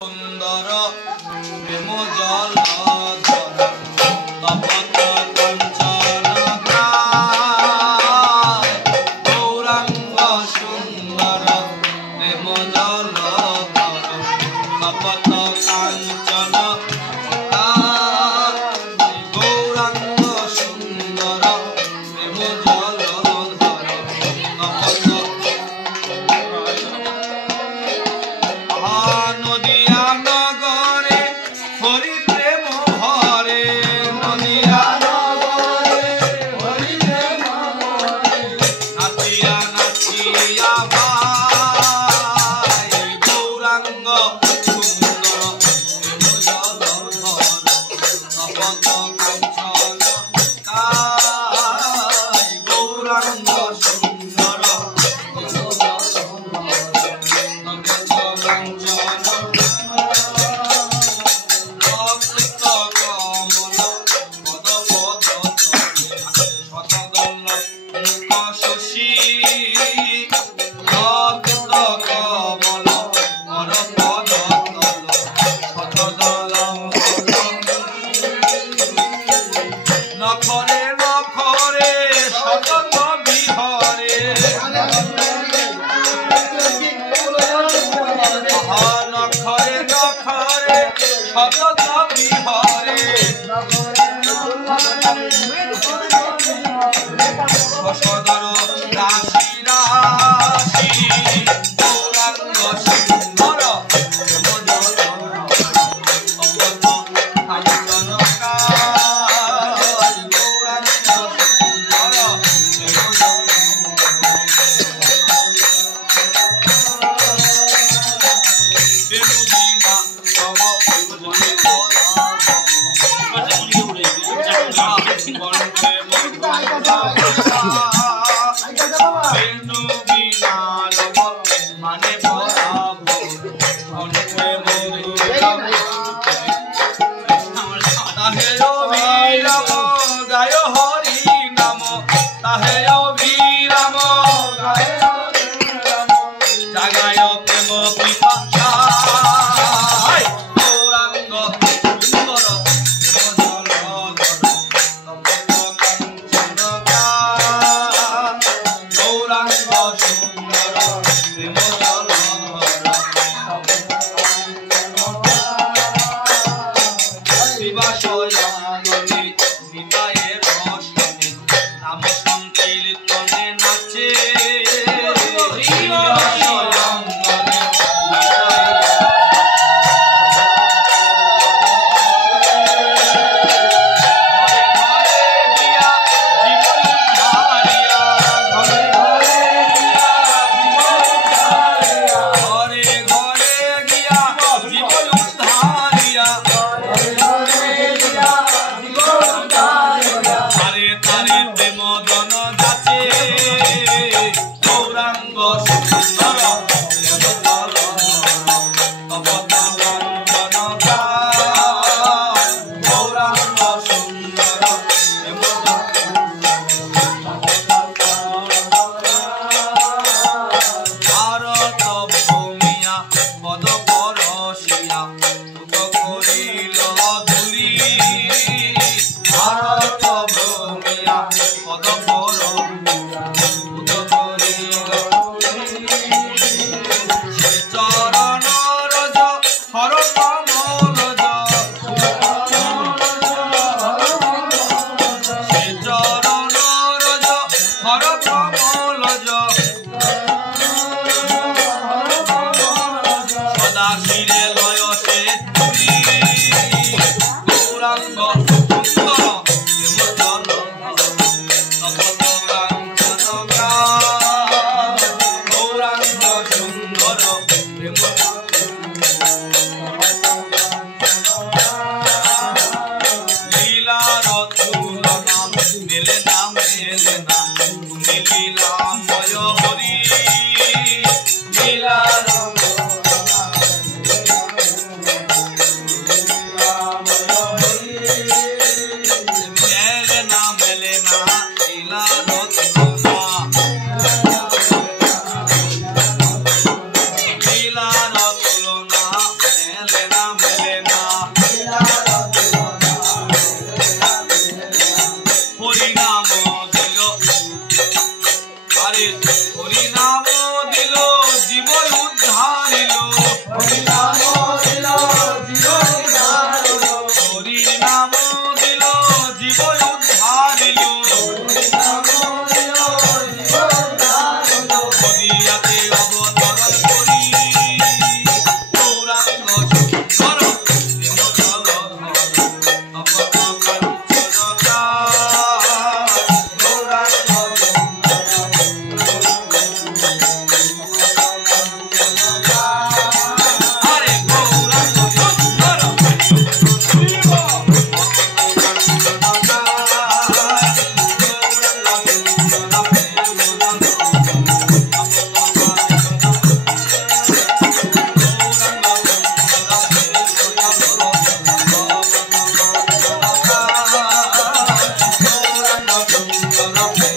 সুন্দর প্রেম জলধর তপত কাঞ্চন কায় গৌরাঙ্গ সুন্দর প্রেম জলধর তপত কাঞ্চন কায় গৌরাঙ্গ সুন্দর প্রেম জলধর তপত নদিয়া নগরে হরি প্রেম হরে নদিয়া নগরে হরি প্রেম হরে নাচিয়া নাচিয়া ভাই গৌরাঙ্গ সুন্দর প্রেম জলধর তপত কাঞ্চন কায় গৌরাঙ্গ সুন্দর নখরে নখরে সতত বিহরে নখরে নখরে সতত বিহরে সদর রাশি রাশি গৌরাঙ্গ সুন্দর মানে তাহে অভিরাম গায় হরি নাম তাহে অভিরাম গায় জাগায় প্রেম পিপাসা গৌরাঙ্গ সুন্দর গৌরাঙ্গ সুন্দর প্রেম শিবাশয়াননে নিতায়ে রসনে নাম সংকীর্তনে নাচে শিবাশয়াননে ঘরে ঘরে গিয়া জীবন উদ্ধারিয়া তারে তারে প্রেম দন যাচে গৌরাঙ্গ সুন্দর গৌরাঙ্গ সুন্দর ভারত ভূমিয়া পদ পরশিয়া করিল ধুলি ভারত ভূমিয়া পদ সে চরণ রজ হর কমল সে চরণ রজ হর কমল সদা শিরে লয় সে তুলি গৌরাঙ্গ সুন্দর গৌরাঙ্গ সুন্দর লীলার তুলনা মেলে না মেলে না তুমি লীলাময় হরি লীলার তুলনা মেলে না মেলে না হরি নাম দিল আরে হরি নাম দিল জীবন উদ্ধারিল হরি নাম দিল জীবন উদ্ধারিল হরিয়াতে অবতরণ করি গৌরাঙ্গ সুন্দর Love